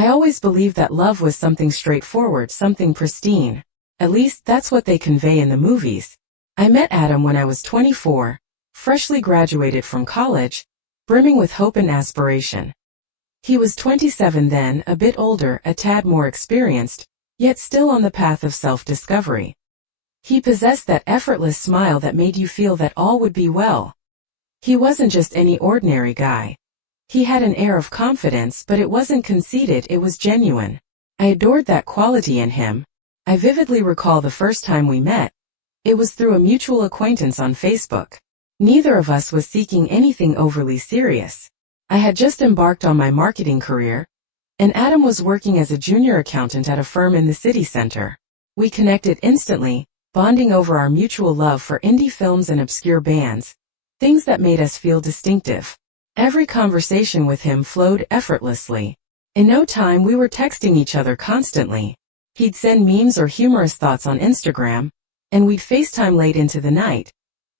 I always believed that love was something straightforward, something pristine. At least, that's what they convey in the movies. I met Adam when I was 24, freshly graduated from college, brimming with hope and aspiration. He was 27 then, a bit older, a tad more experienced, yet still on the path of self-discovery. He possessed that effortless smile that made you feel that all would be well. He wasn't just any ordinary guy. He had an air of confidence, but it wasn't conceited, it was genuine. I adored that quality in him. I vividly recall the first time we met. It was through a mutual acquaintance on Facebook. Neither of us was seeking anything overly serious. I had just embarked on my marketing career, and Adam was working as a junior accountant at a firm in the city center. We connected instantly, bonding over our mutual love for indie films and obscure bands, things that made us feel distinctive. Every conversation with him flowed effortlessly. In no time we were texting each other constantly. He'd send memes or humorous thoughts on Instagram, and we'd FaceTime late into the night,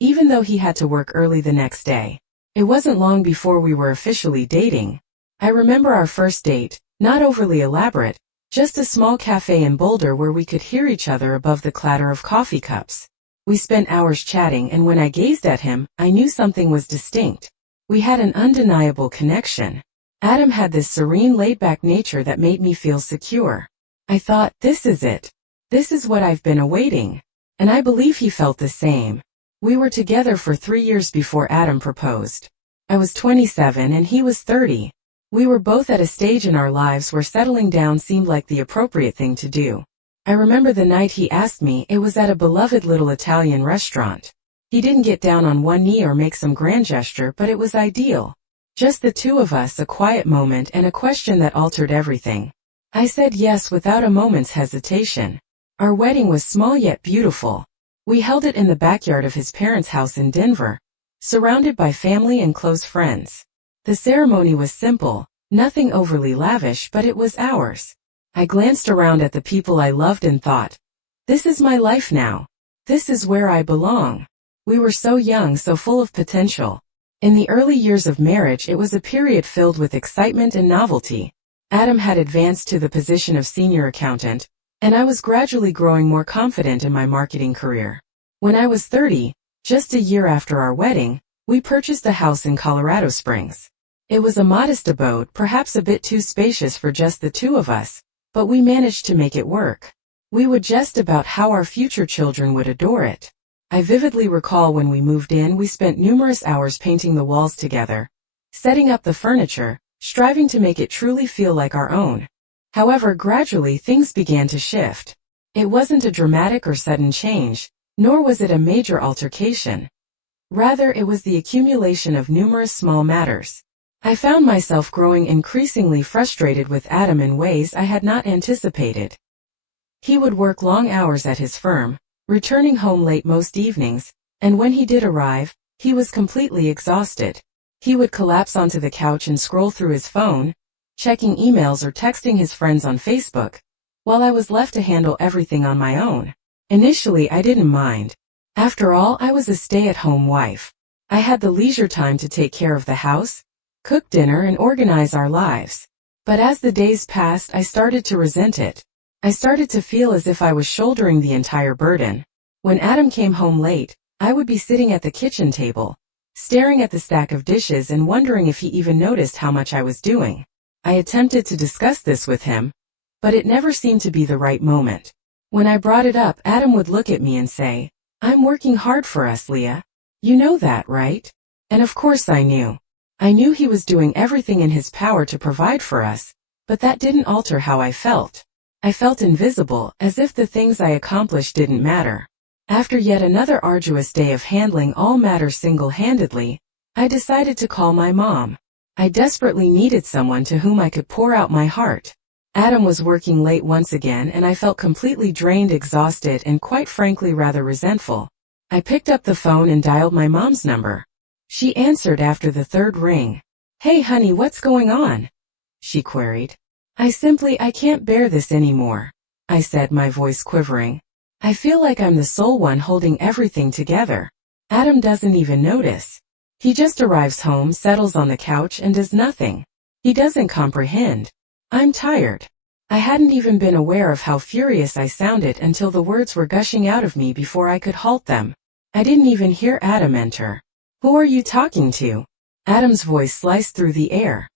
even though he had to work early the next day. It wasn't long before we were officially dating. I remember our first date, not overly elaborate, just a small cafe in Boulder where we could hear each other above the clatter of coffee cups. We spent hours chatting, and when I gazed at him, I knew something was distinct. We had an undeniable connection. Adam had this serene, laid-back nature that made me feel secure. I thought, this is it. This is what I've been awaiting. And I believe he felt the same. We were together for 3 years before Adam proposed. I was 27 and he was 30. We were both at a stage in our lives where settling down seemed like the appropriate thing to do. I remember the night he asked me. It was at a beloved little Italian restaurant. He didn't get down on one knee or make some grand gesture, but it was ideal. Just the two of us, a quiet moment, and a question that altered everything. I said yes without a moment's hesitation. Our wedding was small yet beautiful. We held it in the backyard of his parents' house in Denver, surrounded by family and close friends. The ceremony was simple, nothing overly lavish, but it was ours. I glanced around at the people I loved and thought, this is my life now. This is where I belong. We were so young, so full of potential. In the early years of marriage, it was a period filled with excitement and novelty. Adam had advanced to the position of senior accountant, and I was gradually growing more confident in my marketing career. When I was 30, just a year after our wedding, we purchased a house in Colorado Springs. It was a modest abode, perhaps a bit too spacious for just the two of us, but we managed to make it work. We would jest about how our future children would adore it. I vividly recall when we moved in, we spent numerous hours painting the walls together, setting up the furniture, striving to make it truly feel like our own. However, gradually things began to shift. It wasn't a dramatic or sudden change, nor was it a major altercation. Rather, it was the accumulation of numerous small matters. I found myself growing increasingly frustrated with Adam in ways I had not anticipated. He would work long hours at his firm, returning home late most evenings, and when he did arrive, he was completely exhausted. He would collapse onto the couch and scroll through his phone, checking emails or texting his friends on Facebook, while I was left to handle everything on my own. Initially, I didn't mind. After all, I was a stay-at-home wife. I had the leisure time to take care of the house, cook dinner, and organize our lives. But as the days passed, I started to resent it. I started to feel as if I was shouldering the entire burden. When Adam came home late, I would be sitting at the kitchen table, staring at the stack of dishes and wondering if he even noticed how much I was doing. I attempted to discuss this with him, but it never seemed to be the right moment. When I brought it up, Adam would look at me and say, "I'm working hard for us, Leah. You know that, right?" And of course I knew. I knew he was doing everything in his power to provide for us, but that didn't alter how I felt. I felt invisible, as if the things I accomplished didn't matter. After yet another arduous day of handling all matters single-handedly, I decided to call my mom. I desperately needed someone to whom I could pour out my heart. Adam was working late once again, and I felt completely drained, exhausted, and quite frankly rather resentful. I picked up the phone and dialed my mom's number. She answered after the third ring. "Hey honey, what's going on?" she queried. I can't bear this anymore," I said, my voice quivering. "I feel like I'm the sole one holding everything together. Adam doesn't even notice. He just arrives home, settles on the couch, and does nothing. He doesn't comprehend. I'm tired. I hadn't even been aware of how furious I sounded until the words were gushing out of me before I could halt them. I didn't even hear Adam enter. Who are you talking to? Adam's voice sliced through the air.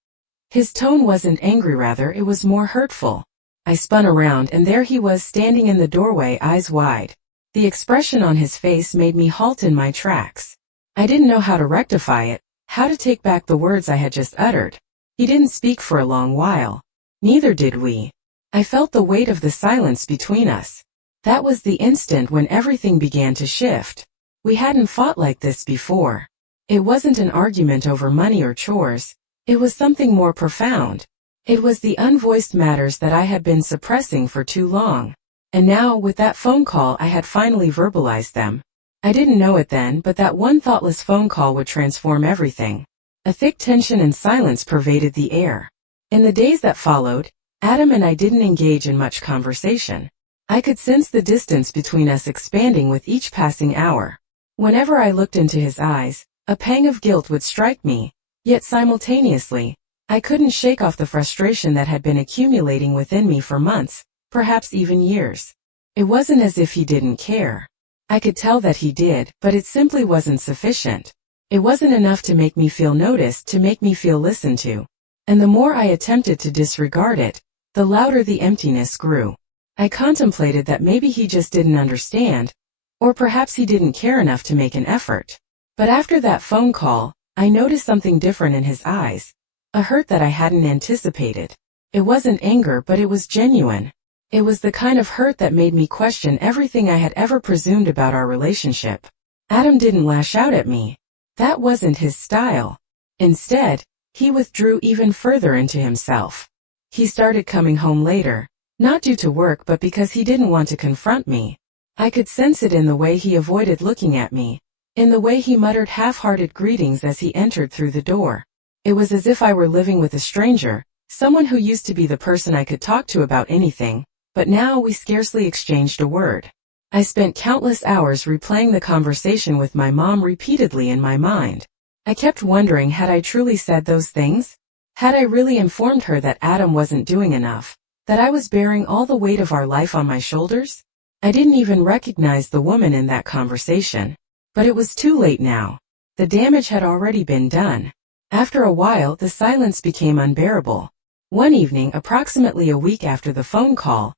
His tone wasn't angry, rather it was more hurtful. I spun around and there he was standing in the doorway, eyes wide. The expression on his face made me halt in my tracks. I didn't know how to rectify it, how to take back the words I had just uttered. He didn't speak for a long while. Neither did we. I felt the weight of the silence between us. That was the instant when everything began to shift. We hadn't fought like this before. It wasn't an argument over money or chores. It was something more profound. It was the unvoiced matters that I had been suppressing for too long. And now, with that phone call, I had finally verbalized them. I didn't know it then, but that one thoughtless phone call would transform everything. A thick tension and silence pervaded the air. In the days that followed, Adam and I didn't engage in much conversation. I could sense the distance between us expanding with each passing hour. Whenever I looked into his eyes, a pang of guilt would strike me, yet simultaneously, I couldn't shake off the frustration that had been accumulating within me for months, perhaps even years. It wasn't as if he didn't care. I could tell that he did, but it simply wasn't sufficient. It wasn't enough to make me feel noticed, to make me feel listened to. And the more I attempted to disregard it, the louder the emptiness grew. I contemplated that maybe he just didn't understand, or perhaps he didn't care enough to make an effort. But after that phone call, I noticed something different in his eyes, a hurt that I hadn't anticipated. It wasn't anger, but it was genuine. It was the kind of hurt that made me question everything I had ever presumed about our relationship. Adam didn't lash out at me. That wasn't his style. Instead, he withdrew even further into himself. He started coming home later, not due to work but because he didn't want to confront me. I could sense it in the way he avoided looking at me, in the way he muttered half-hearted greetings as he entered through the door. It was as if I were living with a stranger, someone who used to be the person I could talk to about anything, but now we scarcely exchanged a word. I spent countless hours replaying the conversation with my mom repeatedly in my mind. I kept wondering, had I truly said those things? Had I really informed her that Adam wasn't doing enough, that I was bearing all the weight of our life on my shoulders? I didn't even recognize the woman in that conversation. But it was too late now. The damage had already been done. After a while, the silence became unbearable. One evening, approximately a week after the phone call,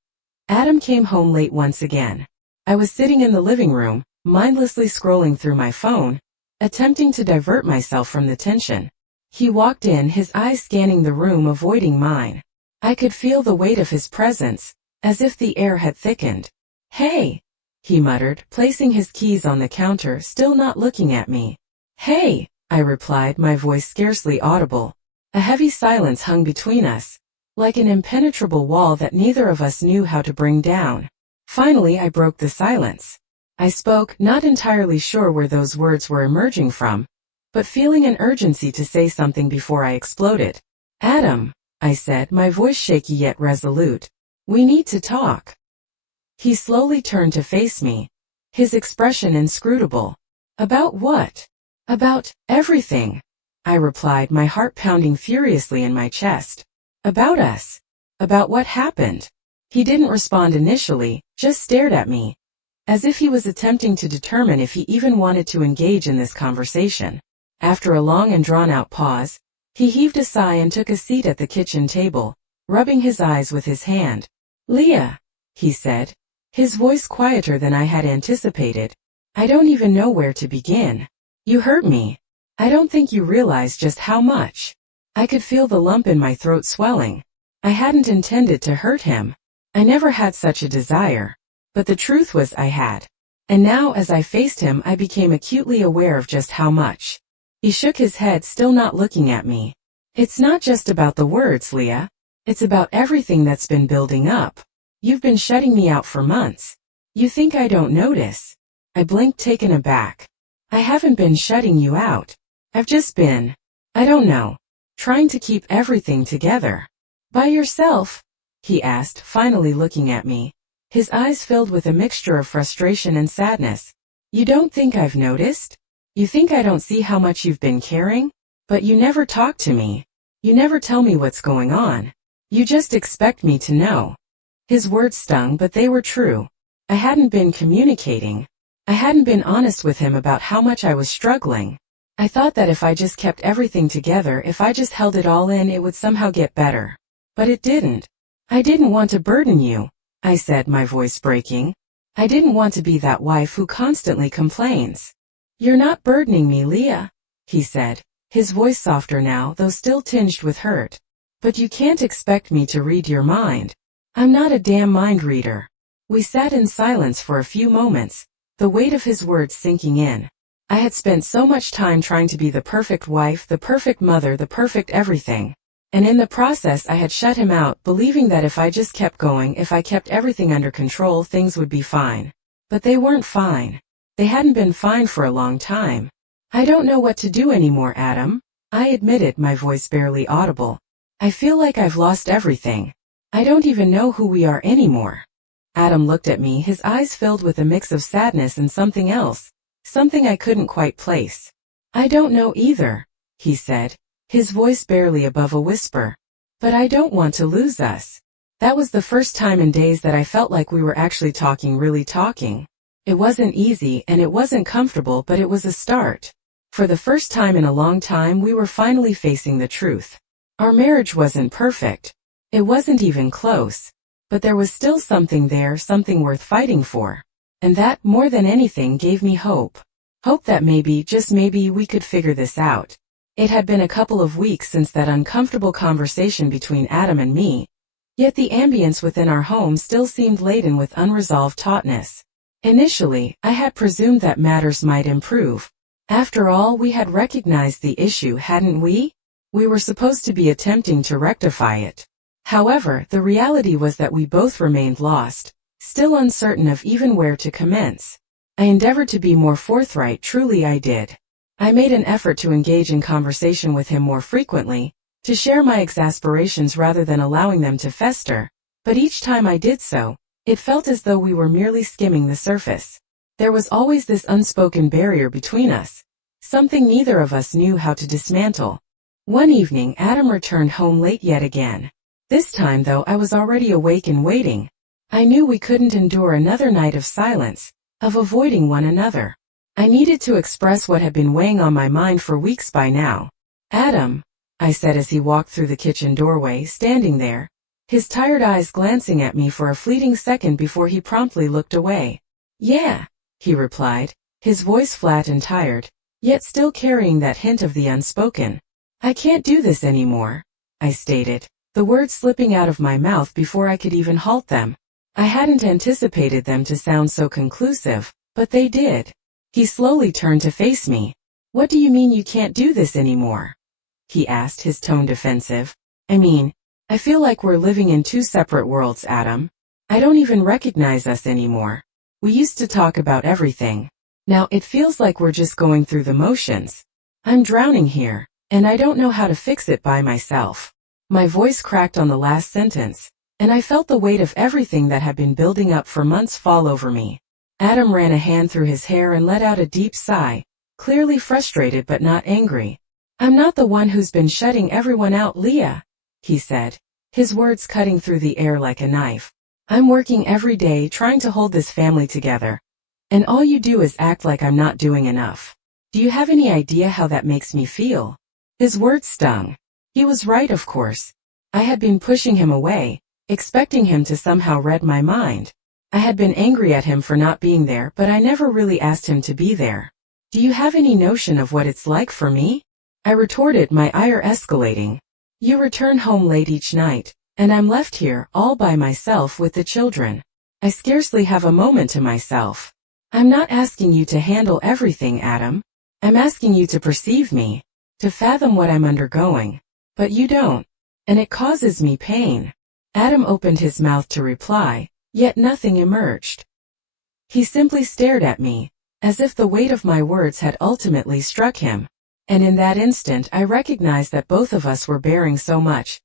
Adam came home late once again. I was sitting in the living room, mindlessly scrolling through my phone, attempting to divert myself from the tension. He walked in, his eyes scanning the room, avoiding mine. I could feel the weight of his presence, as if the air had thickened. "Hey," he muttered, placing his keys on the counter, still not looking at me. "Hey," I replied, my voice scarcely audible. A heavy silence hung between us, like an impenetrable wall that neither of us knew how to bring down. Finally, I broke the silence. I spoke, not entirely sure where those words were emerging from, but feeling an urgency to say something before I exploded. "Adam," I said, my voice shaky yet resolute, "we need to talk." He slowly turned to face me, his expression inscrutable. "About what?" "About everything," I replied, my heart pounding furiously in my chest. "About us. About what happened." He didn't respond initially, just stared at me, as if he was attempting to determine if he even wanted to engage in this conversation. After a long and drawn-out pause, he heaved a sigh and took a seat at the kitchen table, rubbing his eyes with his hand. "Leah," he said, his voice quieter than I had anticipated, "I don't even know where to begin. You hurt me. I don't think you realize just how much." I could feel the lump in my throat swelling. I hadn't intended to hurt him. I never had such a desire. But the truth was I had. And now as I faced him, I became acutely aware of just how much. He shook his head, still not looking at me. "It's not just about the words, Leah. It's about everything that's been building up. You've been shutting me out for months. You think I don't notice?" I blinked, taken aback. "I haven't been shutting you out. I've just been, I don't know, trying to keep everything together." "By yourself?" he asked, finally looking at me. His eyes filled with a mixture of frustration and sadness. "You don't think I've noticed? You think I don't see how much you've been caring? But you never talk to me. You never tell me what's going on. You just expect me to know. His words stung, but they were true. I hadn't been communicating. I hadn't been honest with him about how much I was struggling. I thought that if I just kept everything together, if I just held it all in, it would somehow get better. But it didn't. I didn't want to burden you, I said, my voice breaking. I didn't want to be that wife who constantly complains. You're not burdening me, Leah, he said, his voice softer now, though still tinged with hurt. But you can't expect me to read your mind. I'm not a damn mind reader. We sat in silence for a few moments, the weight of his words sinking in. I had spent so much time trying to be the perfect wife, the perfect mother, the perfect everything. And in the process I had shut him out, believing that if I just kept going, if I kept everything under control, things would be fine. But they weren't fine. They hadn't been fine for a long time. I don't know what to do anymore, Adam, I admitted, my voice barely audible. I feel like I've lost everything. I don't even know who we are anymore. Adam looked at me, his eyes filled with a mix of sadness and something else, something I couldn't quite place. I don't know either, he said, his voice barely above a whisper. But I don't want to lose us. That was the first time in days that I felt like we were actually talking, really talking. It wasn't easy and it wasn't comfortable, but it was a start. For the first time in a long time, we were finally facing the truth. Our marriage wasn't perfect. It wasn't even close. But there was still something there, something worth fighting for. And that, more than anything, gave me hope. Hope that maybe, just maybe, we could figure this out. It had been a couple of weeks since that uncomfortable conversation between Adam and me, yet the ambience within our home still seemed laden with unresolved tautness. Initially, I had presumed that matters might improve. After all, we had recognized the issue, hadn't we? We were supposed to be attempting to rectify it. However, the reality was that we both remained lost, still uncertain of even where to commence. I endeavored to be more forthright, truly I did. I made an effort to engage in conversation with him more frequently, to share my exasperations rather than allowing them to fester, but each time I did so, it felt as though we were merely skimming the surface. There was always this unspoken barrier between us, something neither of us knew how to dismantle. One evening, Adam returned home late yet again. This time, though, I was already awake and waiting. I knew we couldn't endure another night of silence, of avoiding one another. I needed to express what had been weighing on my mind for weeks by now. Adam, I said as he walked through the kitchen doorway, standing there, his tired eyes glancing at me for a fleeting second before he promptly looked away. Yeah, he replied, his voice flat and tired, yet still carrying that hint of the unspoken. I can't do this anymore, I stated, the words slipping out of my mouth before I could even halt them. I hadn't anticipated them to sound so conclusive, but they did. He slowly turned to face me. What do you mean you can't do this anymore? He asked, his tone defensive. I mean, I feel like we're living in two separate worlds, Adam. I don't even recognize us anymore. We used to talk about everything. Now it feels like we're just going through the motions. I'm drowning here, and I don't know how to fix it by myself. My voice cracked on the last sentence, and I felt the weight of everything that had been building up for months fall over me. Adam ran a hand through his hair and let out a deep sigh, clearly frustrated but not angry. I'm not the one who's been shutting everyone out, Leah, he said, his words cutting through the air like a knife. I'm working every day trying to hold this family together, and all you do is act like I'm not doing enough. Do you have any idea how that makes me feel? His words stung. He was right, of course. I had been pushing him away, expecting him to somehow read my mind. I had been angry at him for not being there, but I never really asked him to be there. Do you have any notion of what it's like for me? I retorted, my ire escalating. You return home late each night, and I'm left here, all by myself with the children. I scarcely have a moment to myself. I'm not asking you to handle everything, Adam. I'm asking you to perceive me, to fathom what I'm undergoing. But you don't, and it causes me pain. Adam opened his mouth to reply, yet nothing emerged. He simply stared at me, as if the weight of my words had ultimately struck him. And in that instant I recognized that both of us were bearing so much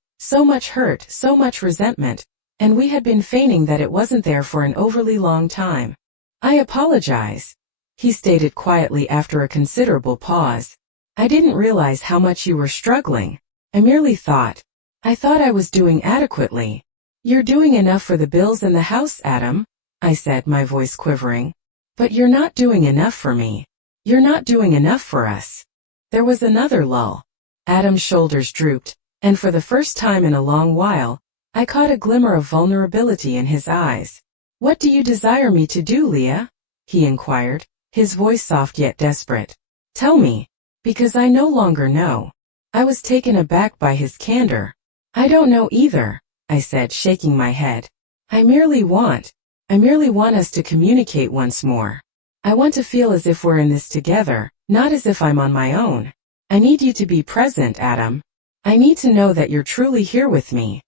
hurt, so much resentment, and we had been feigning that it wasn't there for an overly long time. I apologize, he stated quietly after a considerable pause. I didn't realize how much you were struggling. I merely thought, I thought I was doing adequately. You're doing enough for the bills and the house, Adam, I said, my voice quivering. But you're not doing enough for me. You're not doing enough for us. There was another lull. Adam's shoulders drooped, and for the first time in a long while, I caught a glimmer of vulnerability in his eyes. What do you desire me to do, Leah? He inquired, his voice soft yet desperate. Tell me, because I no longer know. I was taken aback by his candor. I don't know either, I said, shaking my head. I merely want us to communicate once more. I want to feel as if we're in this together, not as if I'm on my own. I need you to be present, Adam. I need to know that you're truly here with me.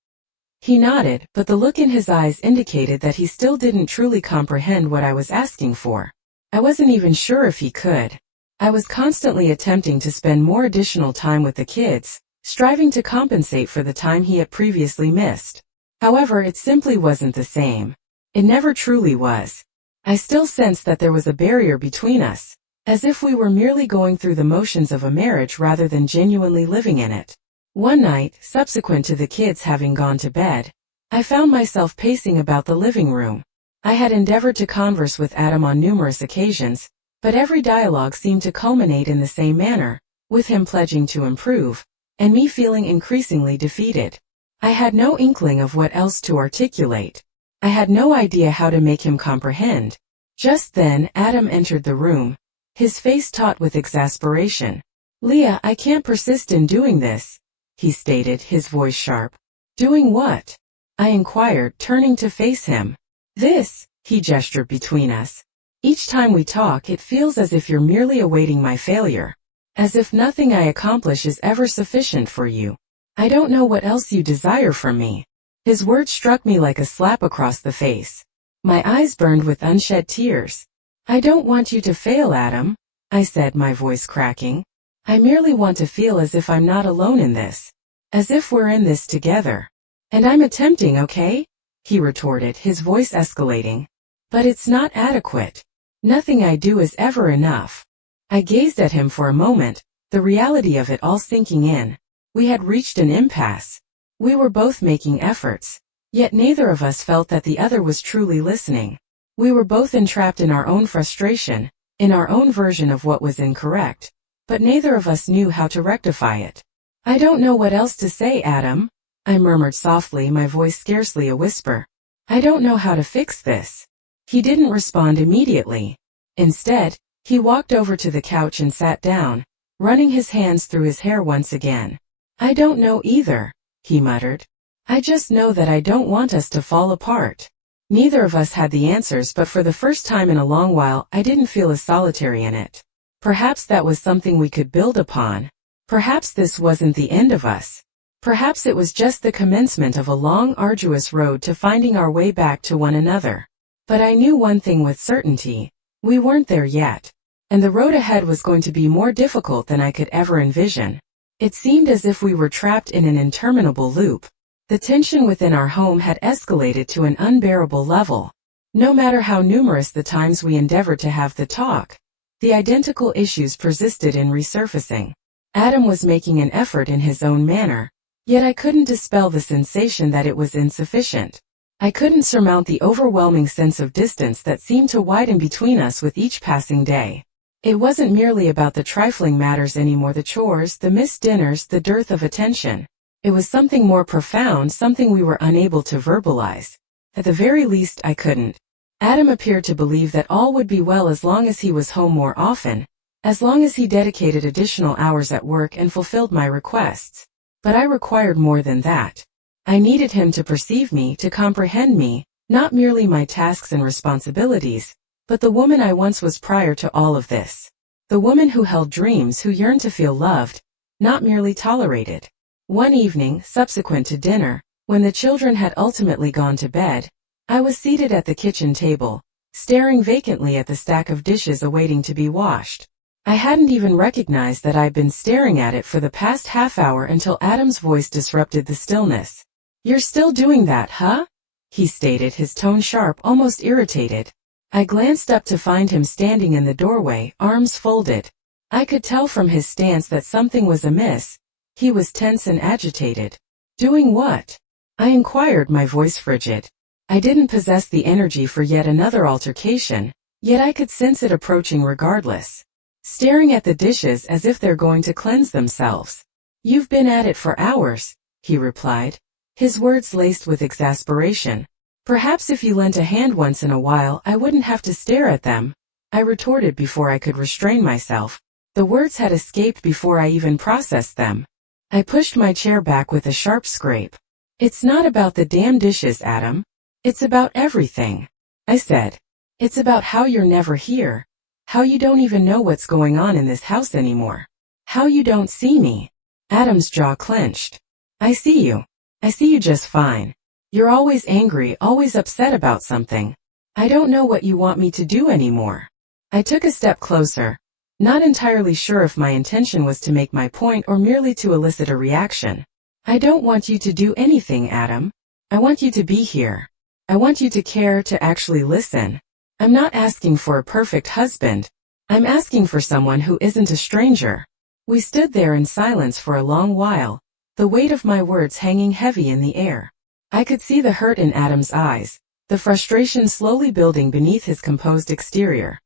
He nodded, but the look in his eyes indicated that he still didn't truly comprehend what I was asking for. I wasn't even sure if he could. I was constantly attempting to spend more additional time with the kids, striving to compensate for the time he had previously missed. However, it simply wasn't the same. It never truly was. I still sensed that there was a barrier between us, as if we were merely going through the motions of a marriage rather than genuinely living in it. One night, subsequent to the kids having gone to bed, I found myself pacing about the living room. I had endeavored to converse with Adam on numerous occasions, but every dialogue seemed to culminate in the same manner, with him pledging to improve, and me feeling increasingly defeated. I had no inkling of what else to articulate. I had no idea how to make him comprehend. Just then, Adam entered the room, his face taut with exasperation. Leah, I can't persist in doing this, he stated, his voice sharp. Doing what? I inquired, turning to face him. This, he gestured between us. Each time we talk, it feels as if you're merely awaiting my failure. As if nothing I accomplish is ever sufficient for you. I don't know what else you desire from me. His words struck me like a slap across the face. My eyes burned with unshed tears. I don't want you to fail, Adam, I said, my voice cracking. I merely want to feel as if I'm not alone in this. As if we're in this together. And I'm attempting, okay? He retorted, his voice escalating. But it's not adequate. Nothing I do is ever enough. I gazed at him for a moment, the reality of it all sinking in. We had reached an impasse. We were both making efforts, yet neither of us felt that the other was truly listening. We were both entrapped in our own frustration, in our own version of what was incorrect, but neither of us knew how to rectify it. I don't know what else to say, Adam, I murmured softly, my voice scarcely a whisper. I don't know how to fix this. He didn't respond immediately. Instead, he walked over to the couch and sat down, running his hands through his hair once again. I don't know either, he muttered. I just know that I don't want us to fall apart. Neither of us had the answers, but for the first time in a long while, I didn't feel as solitary in it. Perhaps that was something we could build upon. Perhaps this wasn't the end of us. Perhaps it was just the commencement of a long, arduous road to finding our way back to one another. But I knew one thing with certainty. We weren't there yet. And the road ahead was going to be more difficult than I could ever envision. It seemed as if we were trapped in an interminable loop. The tension within our home had escalated to an unbearable level. No matter how numerous the times we endeavored to have the talk, the identical issues persisted in resurfacing. Adam was making an effort in his own manner, yet I couldn't dispel the sensation that it was insufficient. I couldn't surmount the overwhelming sense of distance that seemed to widen between us with each passing day. It wasn't merely about the trifling matters anymore, the chores, the missed dinners, the dearth of attention. It was something more profound, something we were unable to verbalize. At the very least, I couldn't. Adam appeared to believe that all would be well as long as he was home more often, as long as he dedicated additional hours at work and fulfilled my requests. But I required more than that. I needed him to perceive me, to comprehend me, not merely my tasks and responsibilities, but the woman I once was prior to all of this. The woman who held dreams, who yearned to feel loved, not merely tolerated. One evening, subsequent to dinner, when the children had ultimately gone to bed, I was seated at the kitchen table, staring vacantly at the stack of dishes awaiting to be washed. I hadn't even recognized that I'd been staring at it for the past half hour until Adam's voice disrupted the stillness. You're still doing that, huh? He stated, his tone sharp, almost irritated. I glanced up to find him standing in the doorway, arms folded. I could tell from his stance that something was amiss. He was tense and agitated. Doing what? I inquired, my voice frigid. I didn't possess the energy for yet another altercation, yet I could sense it approaching regardless. Staring at the dishes as if they're going to cleanse themselves. You've been at it for hours, he replied, his words laced with exasperation. Perhaps if you lent a hand once in a while I wouldn't have to stare at them, I retorted before I could restrain myself. The words had escaped before I even processed them. I pushed my chair back with a sharp scrape. It's not about the damn dishes, Adam. It's about everything, I said. It's about how you're never here. How you don't even know what's going on in this house anymore. How you don't see me. Adam's jaw clenched. I see you. I see you just fine. You're always angry, always upset about something. I don't know what you want me to do anymore. I took a step closer, not entirely sure if my intention was to make my point or merely to elicit a reaction. I don't want you to do anything, Adam. I want you to be here. I want you to care, to actually listen. I'm not asking for a perfect husband. I'm asking for someone who isn't a stranger. We stood there in silence for a long while, the weight of my words hanging heavy in the air. I could see the hurt in Adam's eyes, the frustration slowly building beneath his composed exterior.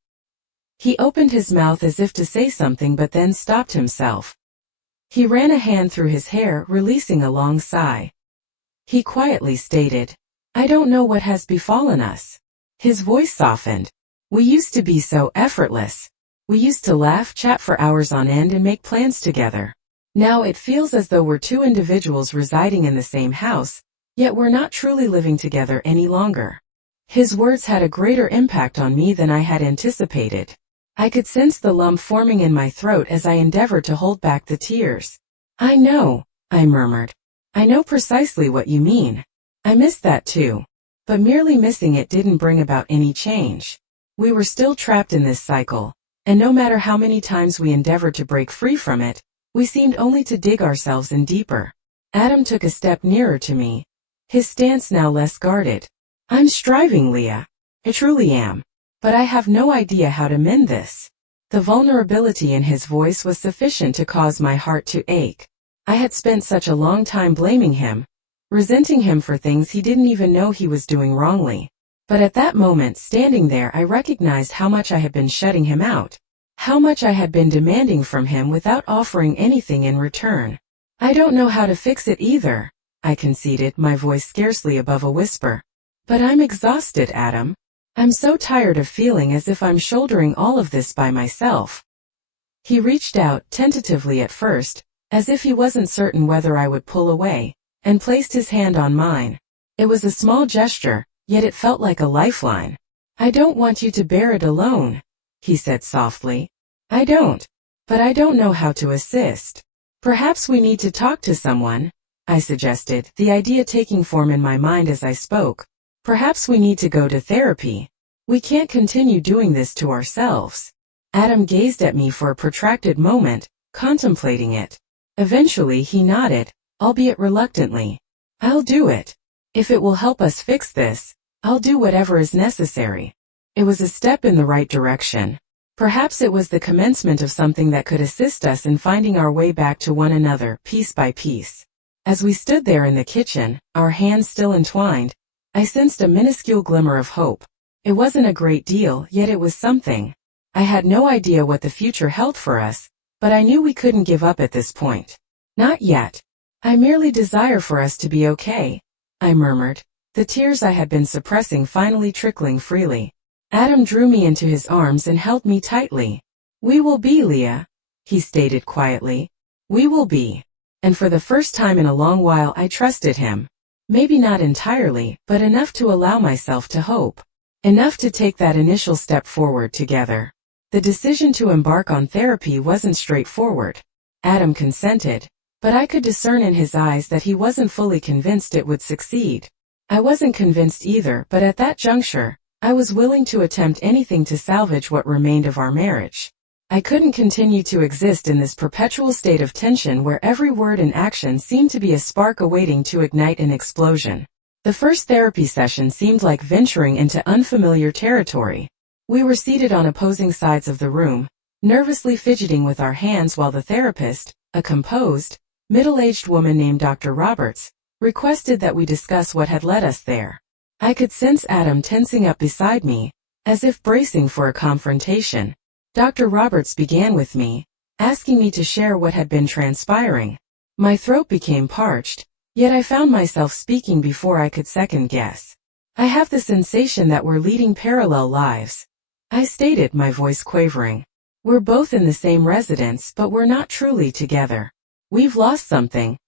He opened his mouth as if to say something but then stopped himself. He ran a hand through his hair, releasing a long sigh. He quietly stated, I don't know what has befallen us. His voice softened. We used to be so effortless. We used to laugh, chat for hours on end and make plans together. Now it feels as though we're two individuals residing in the same house, yet we're not truly living together any longer. His words had a greater impact on me than I had anticipated. I could sense the lump forming in my throat as I endeavored to hold back the tears. I know, I murmured. I know precisely what you mean. I missed that too. But merely missing it didn't bring about any change. We were still trapped in this cycle, and no matter how many times we endeavored to break free from it, we seemed only to dig ourselves in deeper. Adam took a step nearer to me, his stance now less guarded. I'm striving, Leah. I truly am. But I have no idea how to mend this. The vulnerability in his voice was sufficient to cause my heart to ache. I had spent such a long time blaming him, resenting him for things he didn't even know he was doing wrongly. But at that moment, standing there, I recognized how much I had been shutting him out, how much I had been demanding from him without offering anything in return. I don't know how to fix it either, I conceded, my voice scarcely above a whisper. But I'm exhausted, Adam. I'm so tired of feeling as if I'm shouldering all of this by myself. He reached out, tentatively at first, as if he wasn't certain whether I would pull away, and placed his hand on mine. It was a small gesture, yet it felt like a lifeline. I don't want you to bear it alone, he said softly. I don't. But I don't know how to assist. Perhaps we need to talk to someone, I suggested, the idea taking form in my mind as I spoke. Perhaps we need to go to therapy. We can't continue doing this to ourselves. Adam gazed at me for a protracted moment, contemplating it. Eventually he nodded, albeit reluctantly. I'll do it. If it will help us fix this, I'll do whatever is necessary. It was a step in the right direction. Perhaps it was the commencement of something that could assist us in finding our way back to one another, piece by piece. As we stood there in the kitchen, our hands still entwined, I sensed a minuscule glimmer of hope. It wasn't a great deal, yet it was something. I had no idea what the future held for us, but I knew we couldn't give up at this point. Not yet. I merely desire for us to be okay, I murmured, the tears I had been suppressing finally trickling freely. Adam drew me into his arms and held me tightly. We will be, Leah, he stated quietly. We will be. And for the first time in a long while I trusted him. Maybe not entirely, but enough to allow myself to hope. Enough to take that initial step forward together. The decision to embark on therapy wasn't straightforward. Adam consented, but I could discern in his eyes that he wasn't fully convinced it would succeed. I wasn't convinced either, but at that juncture, I was willing to attempt anything to salvage what remained of our marriage. I couldn't continue to exist in this perpetual state of tension where every word and action seemed to be a spark awaiting to ignite an explosion. The first therapy session seemed like venturing into unfamiliar territory. We were seated on opposing sides of the room, nervously fidgeting with our hands while the therapist, a composed, middle-aged woman named Dr. Roberts, requested that we discuss what had led us there. I could sense Adam tensing up beside me, as if bracing for a confrontation. Dr. Roberts began with me, asking me to share what had been transpiring. My throat became parched, yet I found myself speaking before I could second guess. I have the sensation that we're leading parallel lives, I stated, my voice quavering. We're both in the same residence, but we're not truly together. We've lost something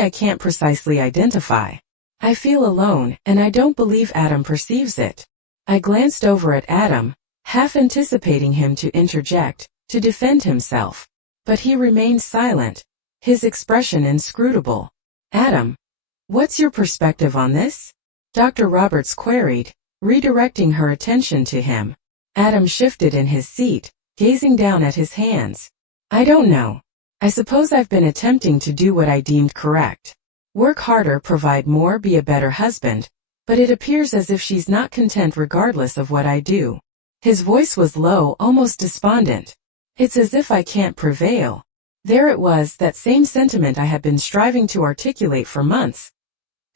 I can't precisely identify. I feel alone, and I don't believe Adam perceives it. I glanced over at Adam, half anticipating him to interject, to defend himself. But he remained silent, his expression inscrutable. Adam, what's your perspective on this? Dr. Roberts queried, redirecting her attention to him. Adam shifted in his seat, gazing down at his hands. I don't know. I suppose I've been attempting to do what I deemed correct. Work harder, provide more, be a better husband, but it appears as if she's not content regardless of what I do. His voice was low, almost despondent. It's as if I can't prevail. There it was, that same sentiment I had been striving to articulate for months.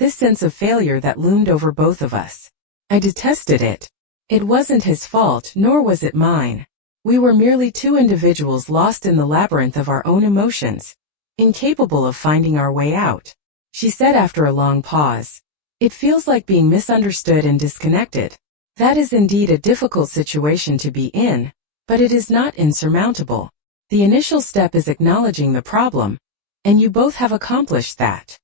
This sense of failure that loomed over both of us. I detested it. It wasn't his fault, nor was it mine. We were merely two individuals lost in the labyrinth of our own emotions, incapable of finding our way out. She said after a long pause, "It feels like being misunderstood and disconnected. That is indeed a difficult situation to be in, but it is not insurmountable. The initial step is acknowledging the problem, and you both have accomplished that."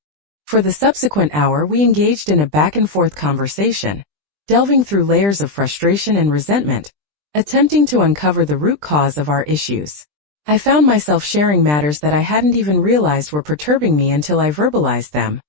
For the subsequent hour we engaged in a back-and-forth conversation, delving through layers of frustration and resentment, attempting to uncover the root cause of our issues. I found myself sharing matters that I hadn't even realized were perturbing me until I verbalized them.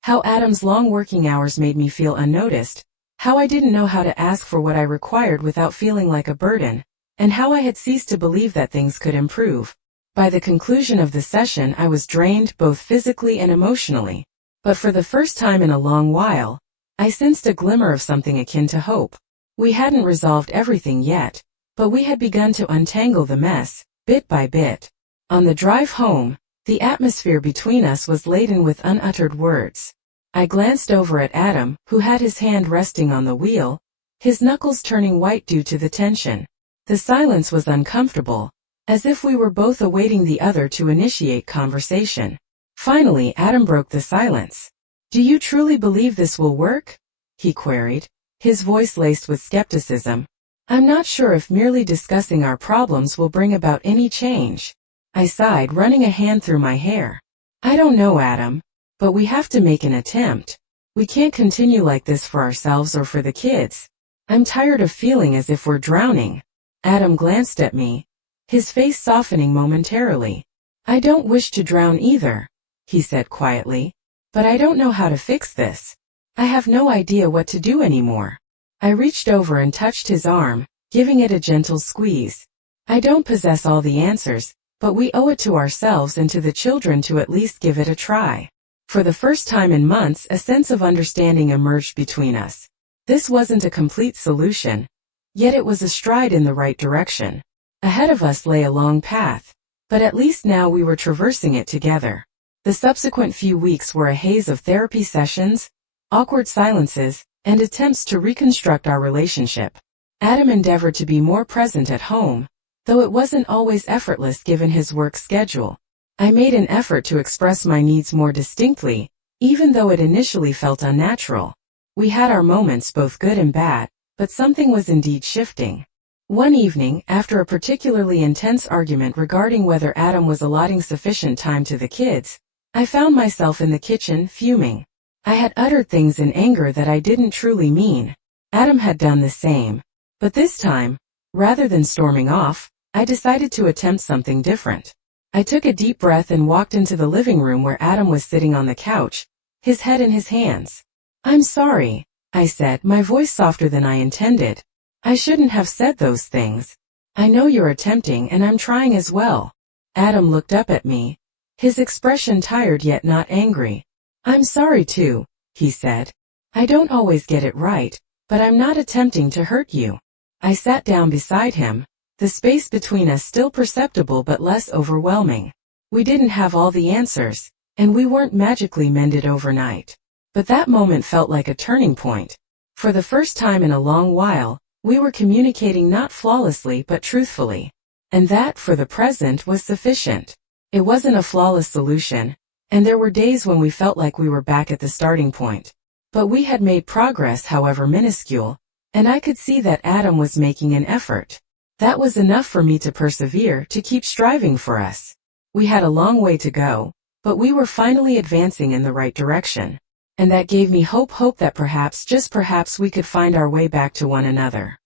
How Adam's long working hours made me feel unnoticed, how I didn't know how to ask for what I required without feeling like a burden, and how I had ceased to believe that things could improve. By the conclusion of the session I was drained both physically and emotionally, but for the first time in a long while, I sensed a glimmer of something akin to hope. We hadn't resolved everything yet, but we had begun to untangle the mess, bit by bit. On the drive home, the atmosphere between us was laden with unuttered words. I glanced over at Adam, who had his hand resting on the wheel, his knuckles turning white due to the tension. The silence was uncomfortable, as if we were both awaiting the other to initiate conversation. Finally, Adam broke the silence. "Do you truly believe this will work?" he queried, his voice laced with skepticism. "I'm not sure if merely discussing our problems will bring about any change." I sighed, running a hand through my hair. "I don't know, Adam, but we have to make an attempt. We can't continue like this for ourselves or for the kids. I'm tired of feeling as if we're drowning." Adam glanced at me, his face softening momentarily. "I don't wish to drown either," he said quietly. "But I don't know how to fix this. I have no idea what to do anymore." I reached over and touched his arm, giving it a gentle squeeze. "I don't possess all the answers, but we owe it to ourselves and to the children to at least give it a try." For the first time in months, a sense of understanding emerged between us. This wasn't a complete solution, yet it was a stride in the right direction. Ahead of us lay a long path, but at least now we were traversing it together. The subsequent few weeks were a haze of therapy sessions, awkward silences, and attempts to reconstruct our relationship. Adam endeavored to be more present at home, though it wasn't always effortless given his work schedule. I made an effort to express my needs more distinctly, even though it initially felt unnatural. We had our moments, both good and bad, but something was indeed shifting. One evening, after a particularly intense argument regarding whether Adam was allotting sufficient time to the kids, I found myself in the kitchen, fuming. I had uttered things in anger that I didn't truly mean. Adam had done the same. But this time, rather than storming off, I decided to attempt something different. I took a deep breath and walked into the living room where Adam was sitting on the couch, his head in his hands. "I'm sorry," I said, my voice softer than I intended. "I shouldn't have said those things. I know you're attempting, and I'm trying as well." Adam looked up at me, his expression tired yet not angry. "I'm sorry too," he said. "I don't always get it right, but I'm not attempting to hurt you." I sat down beside him, the space between us still perceptible but less overwhelming. We didn't have all the answers, and we weren't magically mended overnight. But that moment felt like a turning point. For the first time in a long while, we were communicating not flawlessly but truthfully. And that, for the present, was sufficient. It wasn't a flawless solution, and there were days when we felt like we were back at the starting point. But we had made progress, however minuscule, and I could see that Adam was making an effort. That was enough for me to persevere, to keep striving for us. We had a long way to go, but we were finally advancing in the right direction. And that gave me hope that perhaps, just perhaps, we could find our way back to one another.